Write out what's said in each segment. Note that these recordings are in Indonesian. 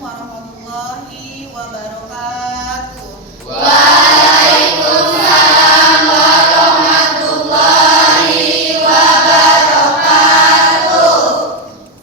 warahmatullahi wabarakatuh. Waalaikumsalam warahmatullahi wabarakatuh.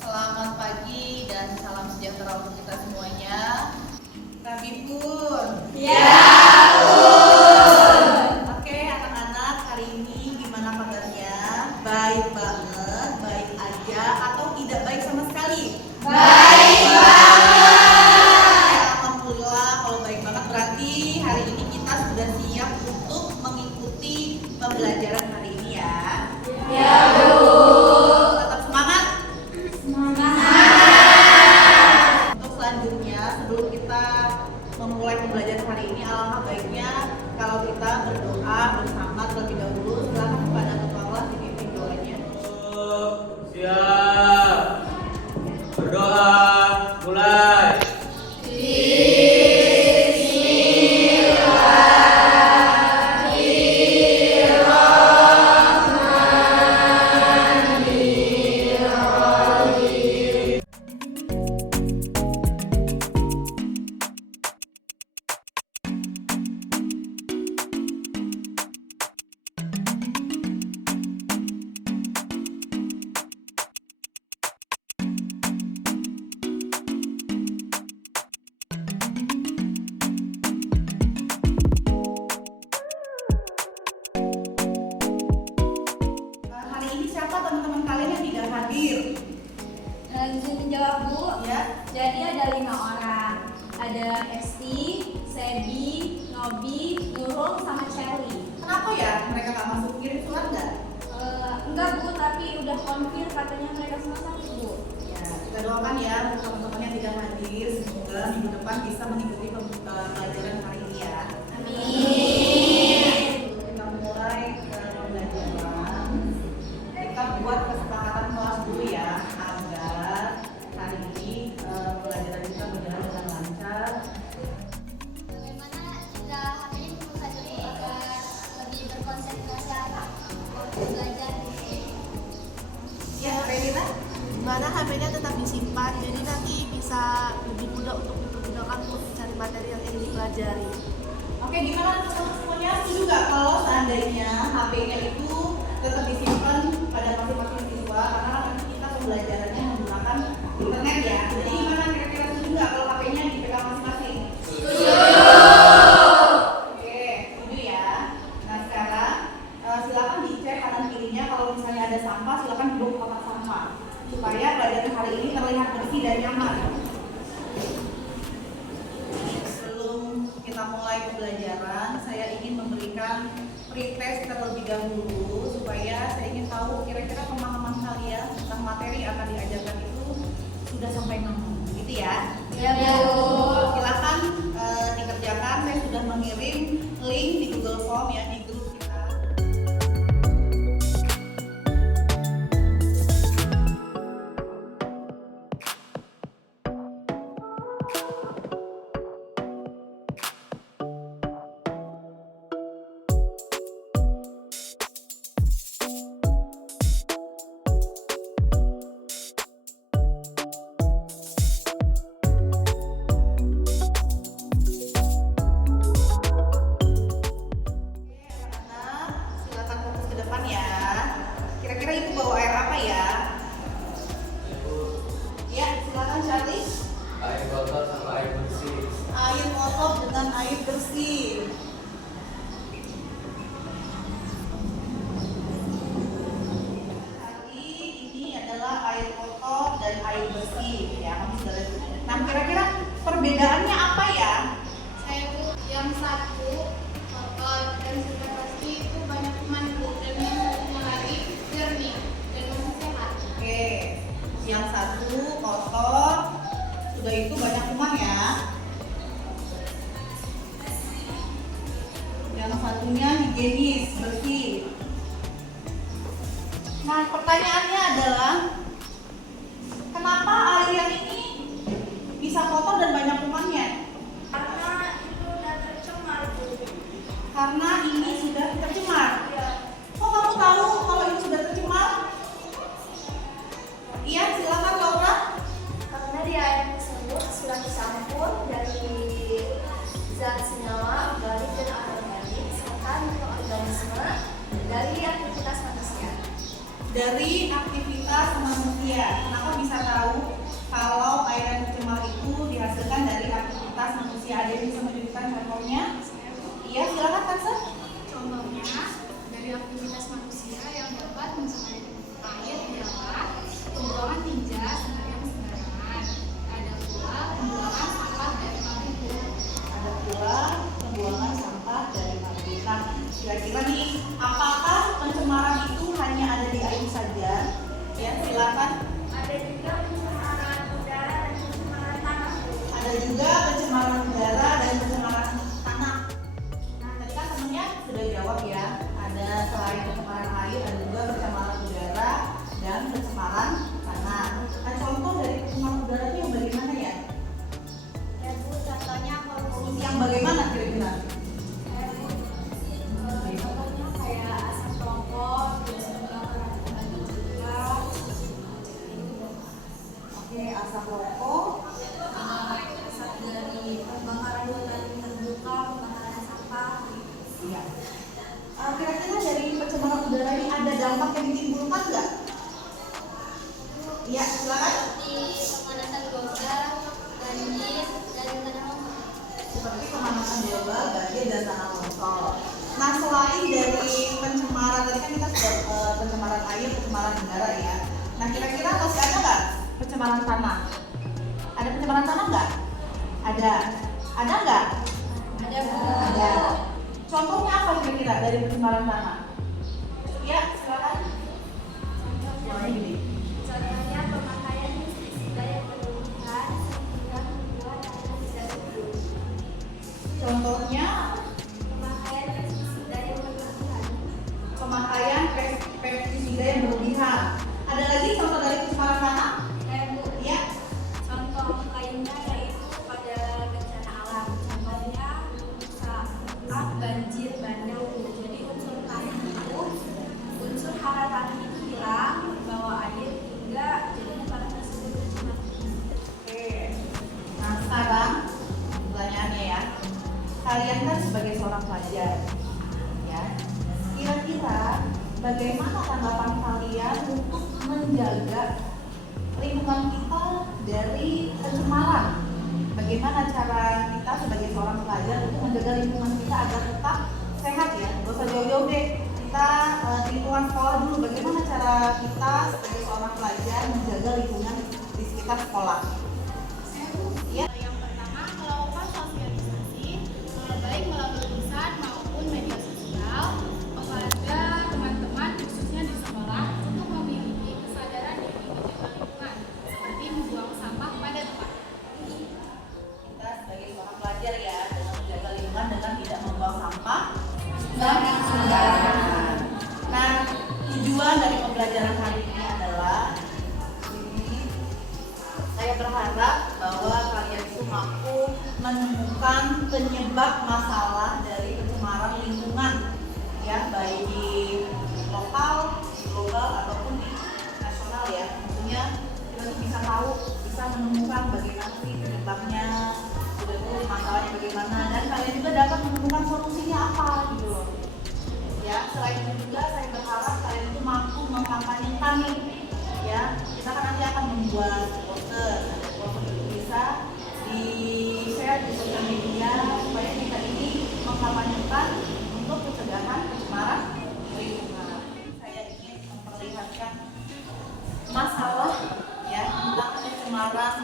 Selamat pagi dan salam sejahtera untuk kita semuanya. Tabibun. Ya. Oke anak-anak, hari ini gimana kabarnya? Baik banget, baik aja, atau tidak baik sama sekali? Baik banget. Alhamdulillah, kalau baik banget berarti hari ini kita sudah siap untuk mengikuti pembelajaran hari ini ya. Ya, Bu. Tetap semangat. Semangat. Untuk selanjutnya, sebelum kita memulai pembelajaran hari ini, alangkah baiknya kalau kita berdoa bersama terlebih dahulu. Silakan kepada Bapak Allah dipimpin doanya. Siap. Berdoa. Mulai. Hari ini siapa teman-teman kalian yang tidak hadir? Izin menjawab, Bu. Ya. Jadi ada 5 orang. Ada Esti, Sebi, Nobi, Nurul, sama Sherly. Kenapa ya mereka nggak masuk kirim surat nggak? Enggak, Bu, tapi udah konfirm katanya mereka semua sakit, Bu. Ya, kita doakan ya untuk teman-teman yang tidak hadir, semoga minggu depan bisa mengikuti pembelajaran hari ini ya. Amin. Sebelum kita mulai pembelajaran, kita buat kesepakatan kelas dulu ya, agar hari ini pembelajaran kita berjalan dengan lancar. Bagaimana jika HP-nya dibuka dulu agar lebih berkonsentrasi untuk belajar? Ya, Renita? Dimana HP-nya tetap disimpan, jadi nanti bisa lebih mudah untuk digunakan untuk mencari materi yang ingin dipelajari. Oke, gimana teman-teman semuanya? Setuju nggak kalau seandainya HP-nya itu tetap disimpan pada masing-masing siswa, karena nanti kita pembelajarannya menggunakan internet ya. Jadi gimana kira-kira setuju nggak kalau HP-nya dipegang masing-masing? Oke, setuju ya. Nah sekarang silakan dicek kanan kirinya, kalau misalnya ada sampah silakan duduk ke kotak sampah supaya pelajaran hari ini terlihat bersih dan nyaman. Sebelum kita mulai pembelajaran, saya ingin memberikan pretest terlebih dahulu supaya saya ingin tahu kira-kira pemahaman kalian tentang materi yang akan diajarkan itu sudah sampai mana, gitu ya? Ya, Bu. Silakan dikerjakan. Saya sudah mengirim link di Google Form ya di grup kita. Anak-anak, silakan fokus ke depan ya. Kira-kira ibu bawa air apa ya? Ya, silakan Charlie. Air kotor sama air bersih. Air kotor dengan air bersih. Charlie, ini adalah air kotor dan air bersih ya. Kamu sudah lihat. Nah, kira-kira perbedaannya apa ya? Saya Bu, yang satu kotor dan sudah pasti itu banyak kuman Bu, dan yang satunya lagi jernih dan masih sehat. Oke, yang satu kotor, sudah itu banyak kuman ya. Yang satunya higienis, bersih. Nah, pertanyaannya adalah kenapa air yang ini bisa kotor dan banyak kumannya? Karena itu udah tercemar Bu. Karena ini sudah tercemar. Kok kamu tahu kalau ini sudah tercemar? Iya, silakan Laura. Karena di air tersebut istilah campur dari zat senyawa, organik dan anorganik, serta mikroorganisme dari aktivitas manusia. Dari aktivitas manusia, kenapa bisa tahu kalau airan tercemar itu dihasilkan dari aktivitas manusia? Ada yang bisa menunjukkan contohnya? Iya, silakan Kansa. Contohnya, dari aktivitas manusia yang dapat mencemari air ialah pembuangan tinja sembarangan. Ada pula pembuangan sampah dari pabrik. Ada pula pembuangan sampah dari pabrik. Nah, kira-kira nih, apakah pencemaran itu hanya ada di air saja? Ya, silakan. Ada juga pencemaran udara dan pencemaran tanah. Ada juga pencemaran udara dan pencemaran tanah. Nah, tadi kan temennya sudah jawab ya. Ada selain pencemaran air, ada juga pencemaran udara dan pencemaran tanah. Nah, contoh dari pencemaran udara itu yang bagaimana ya? Ya Bu, contohnya polusi Yang bagaimana kira-kira? Contohnya kayak asap rokok, terus pembakaran batu juga. Oke, asap rokok. Asap dari pembakaran hutan terbuka, pembakaran sampah. Iya. Kira-kira dari pencemaran udara ini ada dampak yang ditimbulkan nggak? Iya, silakan. Seperti pemanasan global, banjir, dan tanah longsor. Seperti pemanasan global, banjir dan tanah longsor. Nah, selain dari pencemaran tadi kan kita sudah pencemaran air, pencemaran udara ya. Nah, kira-kira masih ada nggak pencemaran tanah? Ada pencemaran tanah nggak? Ada. Ada nggak? Ada Ada. Contohnya apa kira-kira dari pencemaran tanah? Ya, silakan. Contohnya gini. Contohnya pemakaian pestisida yang berlebihan sehingga membuat tanah tidak subur. Contohnya Pemakaian pestisida yang berlebihan. pemakaian pestisida yang berlebihan. Ada lagi contoh dari pencemaran tanah? Bu, Ya. contoh lainnya yaitu pada bencana alam. Contohnya saat banjir bandang. Jadi unsur tanah itu, unsur hara tanah itu hilang, bawa air hingga jadinya tanah tersebut tercemar. Oke. Nah, sekarang pertanyaannya ya. Kalian kan sebagai seorang pelajar, ya. Kira-kira bagaimana tanggapan kalian untuk menjaga lingkungan kita dari pencemaran? Bagaimana cara kita sebagai seorang pelajar untuk menjaga lingkungan kita agar tetap sehat ya? Gak usah jauh-jauh deh. Kita di lingkungan sekolah dulu. Bagaimana cara kita sebagai seorang pelajar menjaga lingkungan di sekitar sekolah? Ya. Yang pertama, melakukan sosialisasi baik melalui tulisan maupun media sosial kepada teman-teman khususnya di sekolah untuk memiliki kesadaran diri menjaga lingkungan seperti membuang sampah pada tempat. Kita sebagai seorang pelajar ya dengan menjaga lingkungan dengan tidak membuang sampah sembarangan. Nah, tujuan dari pembelajaran hari ini adalah saya berharap bahwa kalian itu mampu menemukan penyebab masalah dari pencemaran lingkungan ya, baik di lokal, di global ataupun di nasional ya. Tentunya kita tuh bisa tahu, bisa menemukan bagaimana sih penyebabnya, sudah tahu masalahnya bagaimana, dan kalian juga dapat menemukan solusinya apa gitu loh. Ya, selain itu juga saya berharap kalian itu mampu mengkampanyekan nih ya. Kita kan nanti akan membuat poster itu bisa di-share di sosial media supaya kita ini mengkampanyekan untuk pencegahan pencemaran lingkungan. Saya ingin memperlihatkan masalah ya tentang pencemaran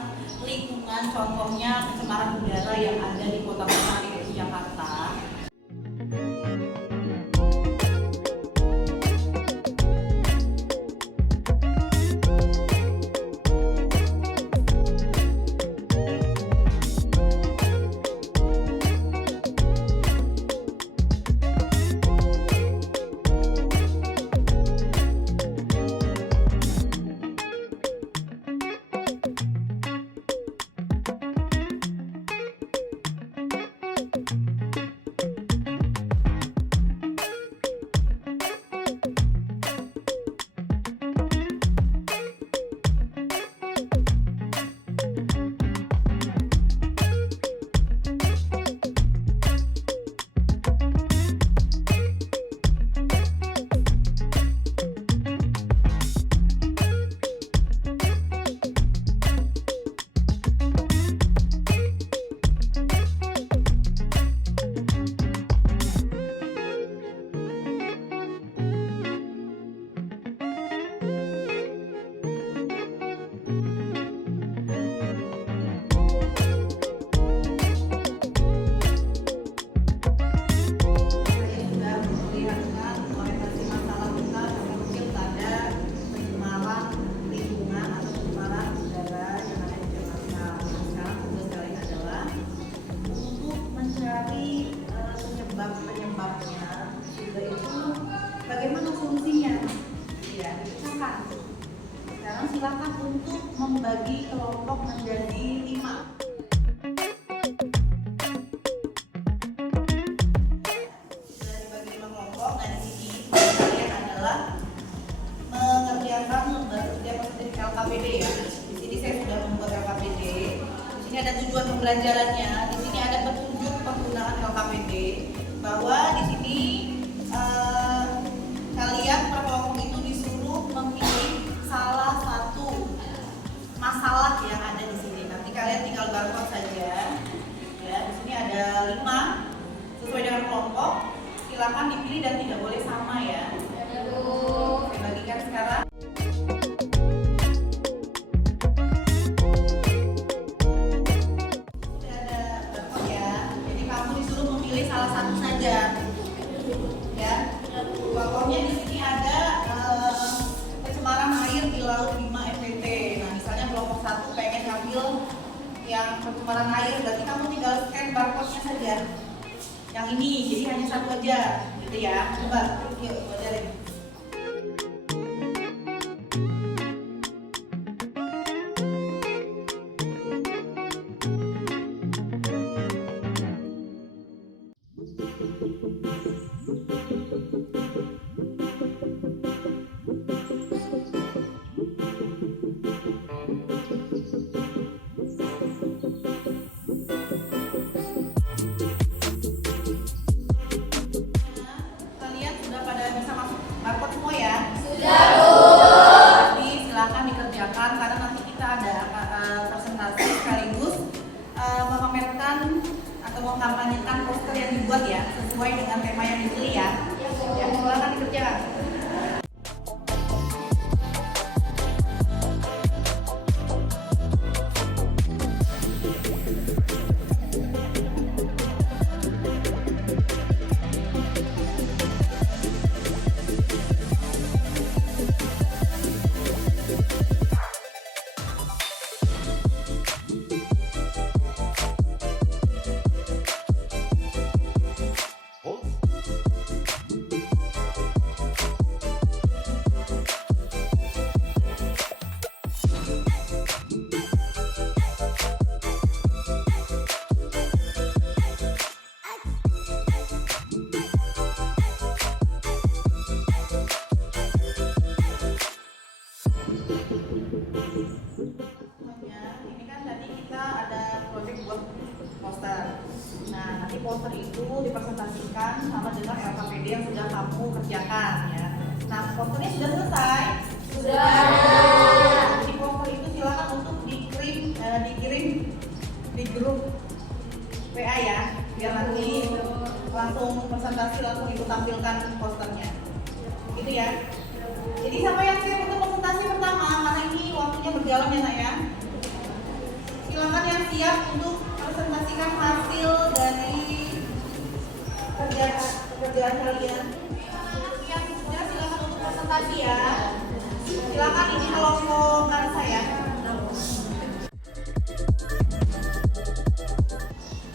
lingkungan, contohnya pencemaran udara yang ada di kota besar yaitu Jakarta. ada tujuan pembelajarannya. Di sini ada petunjuk penggunaan LKPD bahwa di sini kalian per kelompok itu disuruh memilih salah satu masalah yang ada di sini. Nanti kalian tinggal barcode saja. Ya, di sini ada 5 sesuai dengan kelompok. Silakan dipilih dan tidak boleh sama ya. Saya bagikan sekarang. Sudah ada barcode ya. Jadi kamu disuruh memilih salah satu saja. Ya. Contohnya di sini ada pencemaran air di Laut Bima FPT. Nah, misalnya kelompok 1 pengen ngambil yang pencemaran air, berarti kamu tinggal scan barcode-nya saja. Yang ini, jadi hanya satu aja, gitu ya. Coba, yuk ajarin. Kalian sudah pada bisa masuk barcode semua ya? Sudah, Bu. Jadi silakan dikerjakan karena nanti kita ada presentasi sekaligus memamerkan atau mengkampanyekan poster yang dibuat ya, sesuai dengan tema yang dipilih ya. Ya, silakan dikerjakan. Ini kan tadi kita ada proyek buat poster. Nah, nanti poster itu dipresentasikan sama dengan LKPD yang sudah kamu kerjakan ya. Nah, posternya sudah selesai? Sudah. Jadi poster itu silakan untuk dikirim di grup WA ya, biar nanti langsung presentasi langsung ibu tampilkan posternya. Gitu ya. Jadi siapa yang siap untuk presentasi pertama? Karena ini waktunya berjalan ya Nak ya. Silakan yang siap untuk presentasikan hasil dari pekerjaan kalian. Yang sudah silakan untuk presentasi ya. Silakan ini kelompok kanan saya.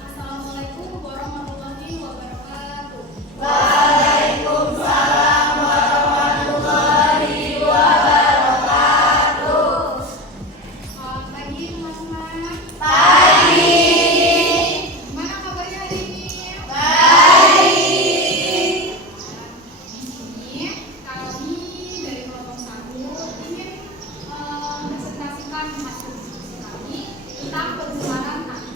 Assalamualaikum warahmatullahi wabarakatuh. Waalaikumsalam warahmatullahi wabarakatuh. Selamat pagi teman-teman. Pagi. Gimana kabarnya hari ini? Baik. Ini kami dari kelompok 1 ingin presentasikan hasil diskusi kami tentang pencemaran air.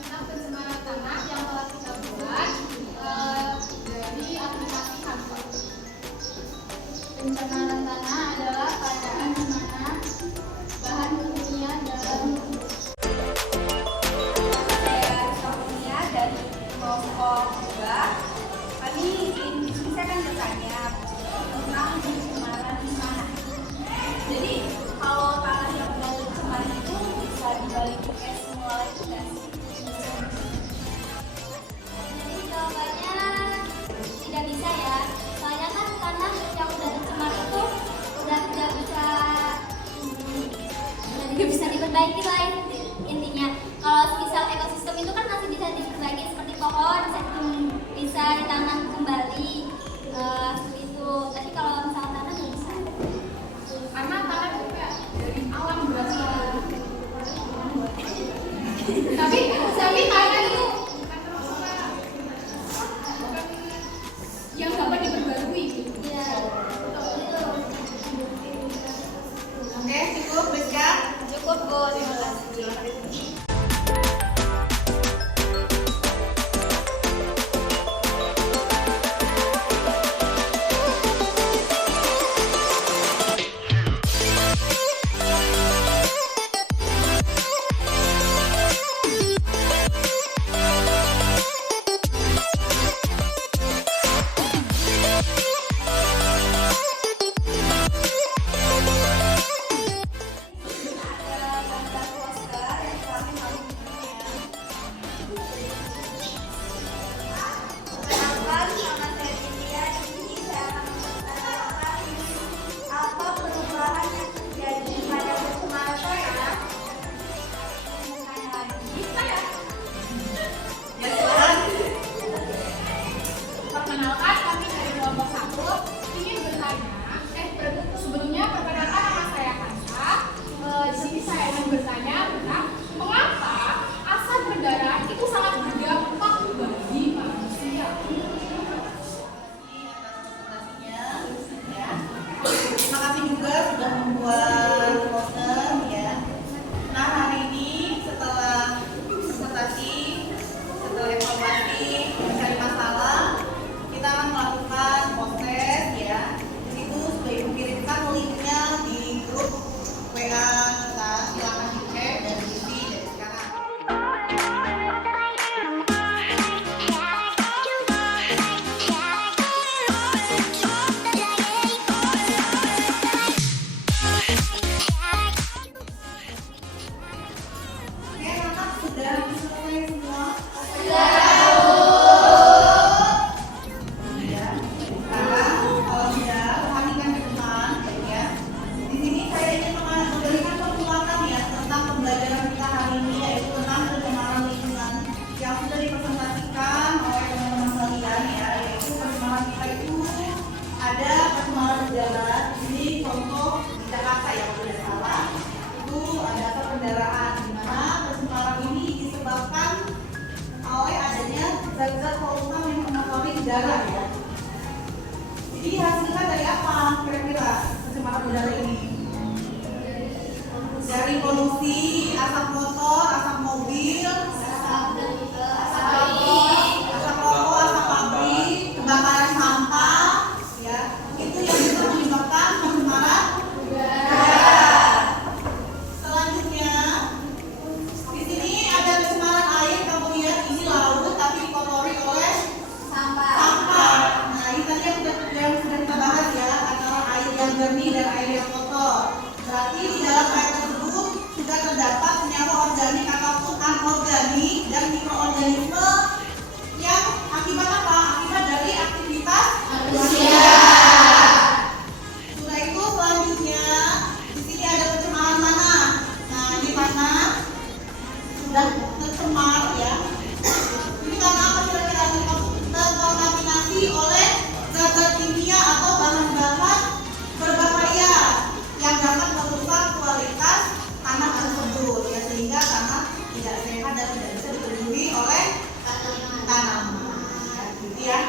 Tentang pencemaran tanah yang telah kita buat dari aplikasi Canva. Pencemaran tanah adalah keadaan di mana bahan kimia dalam Saya dari kelompok 2. Kami ingin saya akan bertanya tentang pencemaran tanah. Jadi kalau tanah yang sudah tercemar itu bisa dibalik pakai semula itu nggak sih? Jadi jawabannya tidak bisa diperbaikilah intinya. Kalau misal ekosistem itu kan masih bisa diperbaiki seperti pohon bisa ditanam kembali seperti itu. Tapi kalau misal tanah nggak bisa. Karena tanah itu kayak dari alam berasal. Tapi tanah itu bukan termasuk bukan yang dapat diperbarui gitu. Iya. Oke, cukup Rizka? Cukup Bu, terima kasih. Perkenalkan, kami dari kelompok 1 ingin bertanya. Sebelumnya perkenalkan, nama saya Kasha. Di sini saya ingin bertanya tentang mengapa asam berdarah itu sangat berdampak bagi manusia. Terima kasih juga sudah membuat poster ya. Nah, hari ini setelah presentasi, setelah evaluasi, mencari masalah, kita akan melakukan proses ya. Di situ sudah Ibu kirimkan linknya di grup WA kita, silakan dicek dan diisi dari sekarang. Oke, anak sudah selesai semua? Ya. Sekarang kalau sudah perhatikan ke depan ya. Di sini saya ingin memberikan pengulangan ya tentang pembelajaran kita hari ini, yaitu tentang pencemaran lingkungan yang sudah dipresentasikan oleh teman-teman sekalian ya, yaitu pencemaran kita itu ada pencemaran udara. Di sini contoh di Jakarta ya, kalau tidak salah itu ada kendaraan di mana pencemaran ini disebabkan oleh adanya zat-zat polutan yang mengotori udara ya. Jadi hasilnya dari apa kira-kira pencemaran udara ini? Dari polusi, asap motor, asap mobil, asap rokok, asap pabrik, kebakaran sampah ya. Itu yang bisa menyebabkan pencemaran udara. Selanjutnya di sini ada pencemaran air, kamu lihat ini laut tapi dikotori oleh sampah. Nah, ini tadi yang sudah kita bahas ya, antara air yang jernih dan air yang kotor. Berarti di dalam air tersebut sudah terdapat senyawa organik ataupun anorganik dan mikroorganisme yang akibat apa? Akibat dari aktivitas manusia. Sudah itu selanjutnya di sini ada pencemaran tanah. Nah, ini tanah sudah tercemar ya. Ini karena apa kira-kira? Terkontaminasi oleh zat-zat kimia atau bahan-bahan berbahaya yang dapat merusak kualitas tanah tersebut ya, sehingga tanah tidak sehat dan tidak bisa dipenuhi oleh tanaman gitu ya.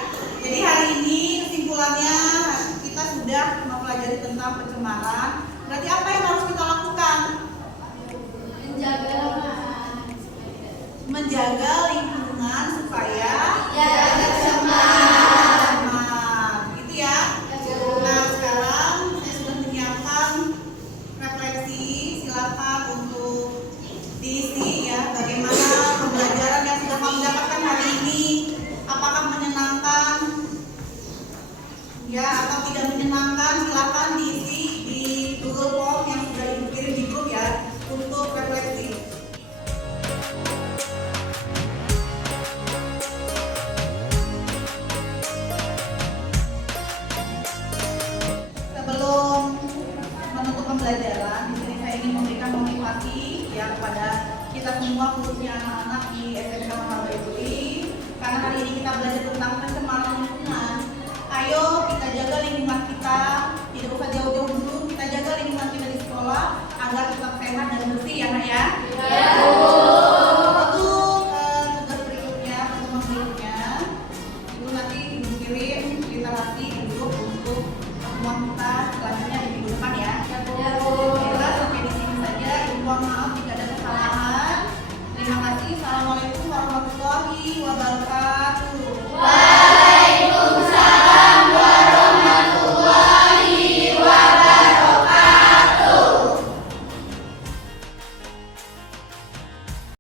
Jadi hari ini kesimpulannya kita sudah mempelajari tentang pencemaran. Berarti apa yang harus kita lakukan? Menjaga lingkungan supaya aman, gitu ya. Nah, sekarang saya sudah menyiapkan refleksi, silakan untuk diisi ya, bagaimana pembelajaran yang sudah kamu dapatkan hari ini, apakah menyenangkan ya atau tidak menyenangkan. Silakan diisi di Google Form yang sudah Ibu kirim di grup ya untuk refleksi. Sebelum menutup pembelajaran, di sini saya ingin memberikan motivasi ya kepada kita semua, khususnya anak-anak di SMK Muhammad Baituri. Karena hari ini kita belajar tentang pencemaran lingkungan. Ayo kita jaga lingkungan kita, tidak usah jauh-jauh dulu, kita jaga lingkungan kita di sekolah agar tetap sehat dan bersih ya Nak ya. Untuk tugas berikutnya, pertemuan berikutnya, itu nanti dikirim literasi untuk pertemuan kita